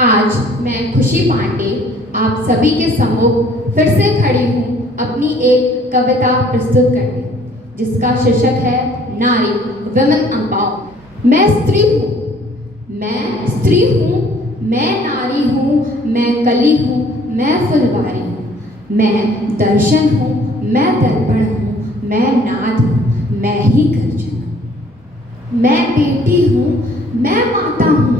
आज मैं खुशी पांडे आप सभी के सम्मुख फिर से खड़ी हूँ अपनी एक कविता प्रस्तुत करने, जिसका शीर्षक है नारी, विमेन एम्पावर। मैं स्त्री हूँ, मैं नारी हूँ, मैं कली हूँ, मैं फुलवारी हूँ, मैं दर्शन हूँ, मैं दर्पण हूँ, मैं नाद हूँ, मैं ही गर्जन हूँ। मैं बेटी हूँ, मैं माता हूँ,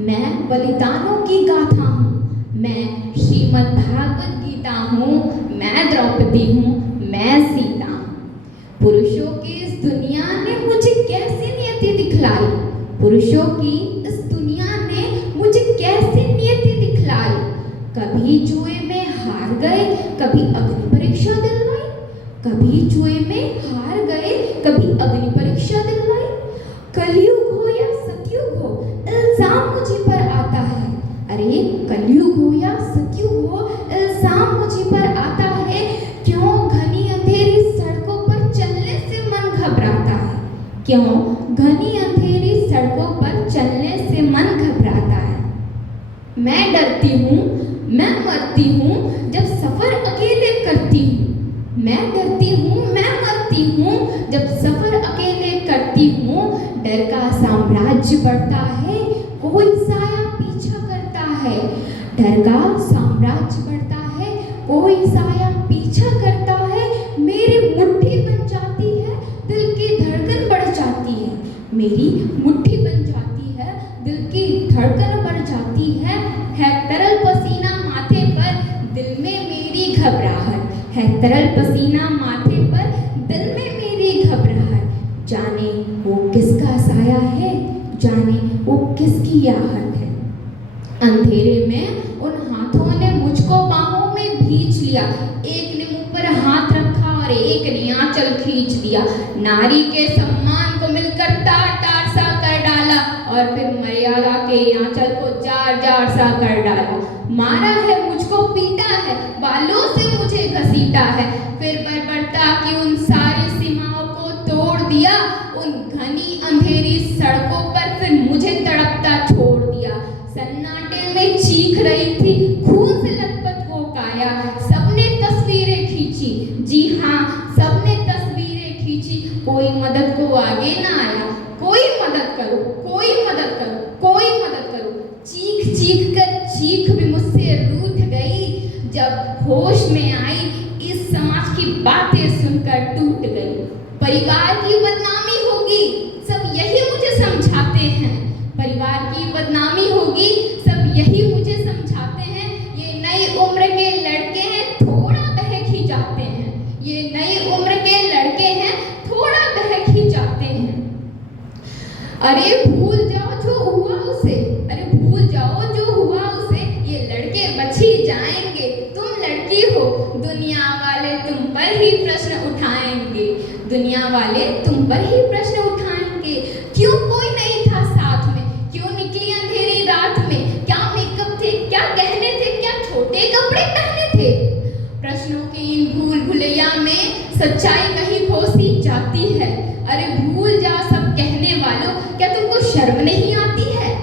मैं बलिदानों की गाथा हूँ, मैं श्रीमद् भागवत गीता हूँ, मैं द्रौपदी हूँ, मैं सीता हूँ। पुरुषों की इस दुनिया ने मुझे कैसी नियति दिखलाई, पुरुषों की इस दुनिया ने मुझे कैसी नियति दिखलाई। कभी जुए में हार गए, कभी अग्नि परीक्षा दिलवाई, कभी जुए में हार गए, कभी अग्नि परीक्षा दिलवाई। कलयुग हो या सतयुग हो, इल्जाम मुझे पर आता है। अरे कलयुग हो या सतयुग हो, इल्जाम मुझे पर आता है। क्यों घनी अंधेरी सड़कों पर चलने से मन घबराता है, क्यों घनी अंधेरी सड़कों पर चलने से मन घबराता है। मैं डरती हूँ, मैं मरती हूँ जब सफर अकेले करती हूँ। मैं डरती हूँ, मैं मरती हूँ जब सफर अकेले करती हूँ। डर का साम्राज्य बढ़ता है, कोई साया पीछा करता है। डर का साम्राज्य बढ़ता है, कोई साया पीछा करता है। मेरी मुट्ठी बन जाती है, दिल की धड़कन बढ़ जाती है। मेरी मुट्ठी बन जाती है, दिल की धड़कन बढ़ जाती है। तरल पसीना माथे पर, दिल में मेरी घबराहट है। तरल पसीना माथे पर, दिल में मेरी घबराहट। जाने वो किसका साया है, जाने वो किसकी आहट है। अंधेरे में उन हाथों ने मुझको बाहों में भींच लिया। एक ने मुंह पर हाथ रखा और एक ने आंचल खींच लिया। नारी के सम्मान को मिलकर तार तार सा कर डाला और फिर मर्यादा के आंचल को जार जार सा कर डाला। मारा है मुझको, पीटा है, बालों से मुझे घसीटा है। फिर बर्बरता की उन सारी सीमाओं को तोड़ दिया। उन घनी अंधेरी सड़कों पर फिर मुझे तड़पता छोड़ दिया। सन्नाटे में चीख रही थी, खून से लथपथ वो काया। सबने तस्वीरें खींची, जी हाँ सबने तस्वीरें खींची। कोई मदद को आगे ना आया। कोई मदद करो, कोई मदद करो, कोई मदद करो। चीख चीख कर चीख भी मुझसे रूठ गई। जब होश में आई, इस समाज की बातें सुनकर टूट गई। परिवार की बदनामी होगी, सब यही मुझे समझाते हैं। परिवार की बदनामी होगी, सब यही मुझे समझाते हैं। ये नई उम्र के लड़के हैं, थोड़ा बहक ही जाते हैं। ये नई उम्र के लड़के हैं, थोड़ा बहक ही जाते हैं। अरे भूल जाओ जो हुआ उसे, अरे भूल जाओ जो हुआ उसे। ये लड़के बच ही जाएंगे, तुम लड़की हो। दुनिया वाले तुम पर ही प्रश्न उठाएंगे, दुनिया वाले तुम पर ही प्रश्न उठाएंगे। क्यों कोई नहीं था साथ में, क्यों निकली अंधेरी रात में। क्या मेकअप थे, क्या गहने थे, क्या छोटे कपड़े पहने थे। प्रश्नों की इन भूल भुलैया में सच्चाई कहीं खोसी जाती है। अरे भूल जा सब कहने वालों, क्या तुमको शर्म नहीं आती है।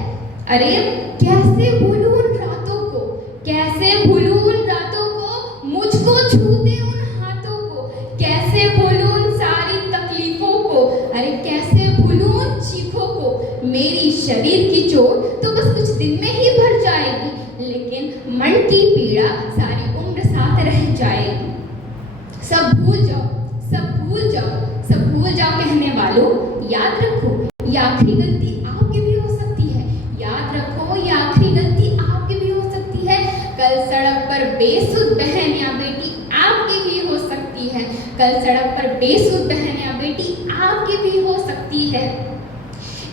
अरे कैसे भूलूं उन रातों को, कैसे भूलूं उन रातों को। मुझको छूते उन हाथों को, कैसे भूलूं उन सारी तकलीफों को। अरे कैसे भूलूं उन चीखों को। मेरी शरीर की चोट तो बस कुछ दिन में ही भर जाएगी, लेकिन मन की पीड़ा सारी उम्र साथ रह जाएगी। सब भूल जाओ, सब भूल जाओ, सब भूल जाओ कहने वालों। याद रखो ये आखिरी गलती आपकी भी हो सकती है। याद रखो ये आखिरी गलती आपकी भी हो सकती है। कल सड़क पर बेसुध बहन या बेटी आपकी भी हो सकती है। कल सड़क पर बेसुध बहन या बेटी आपकी भी हो सकती है।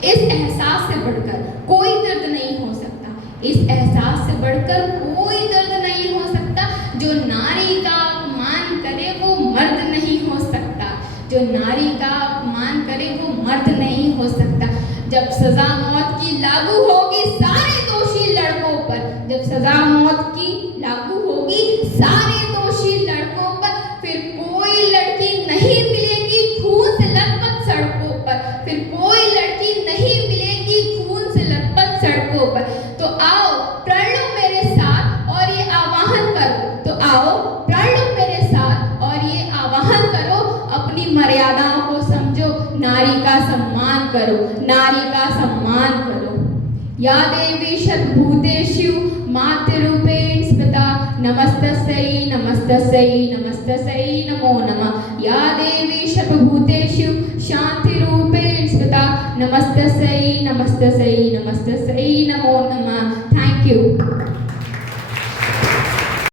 इस एहसास से बढ़कर कोई दर्द नहीं हो सकता, इस एहसास से बढ़कर कोई दर्द नहीं हो सकता। जो नारी का अपमान करे वो मर्द नहीं हो सकता, जो नारी का अपमान करे वो मर्द नहीं हो सकता। जब सजा मौत की लागू होगी सारे दोषी लड़कों पर, जब सजा मौत की लागू होगी सारे दोषी लड़कों पर, फिर कोई लड़की नहीं मिलेगी खून से लथपथ सड़कों पर, फिर कोई लड़की नहीं मिलेगी खून से लथपथ सड़कों पर। तो आओ प्रण मर्यादाओं को समझो, नारी का सम्मान करो, नारी का सम्मान करो। या देवी सर्वभूतेषु मातृरूपेण स्थिता नमस्तस्यै नमस्तस्यै नमस्तस्यै नमो नमः। या देवी सर्वभूतेषु शान्तिरूपेण स्थिता नमस्तस्यै नमस्तस्यै नमस्तस्यै नमो नमः। Thank you.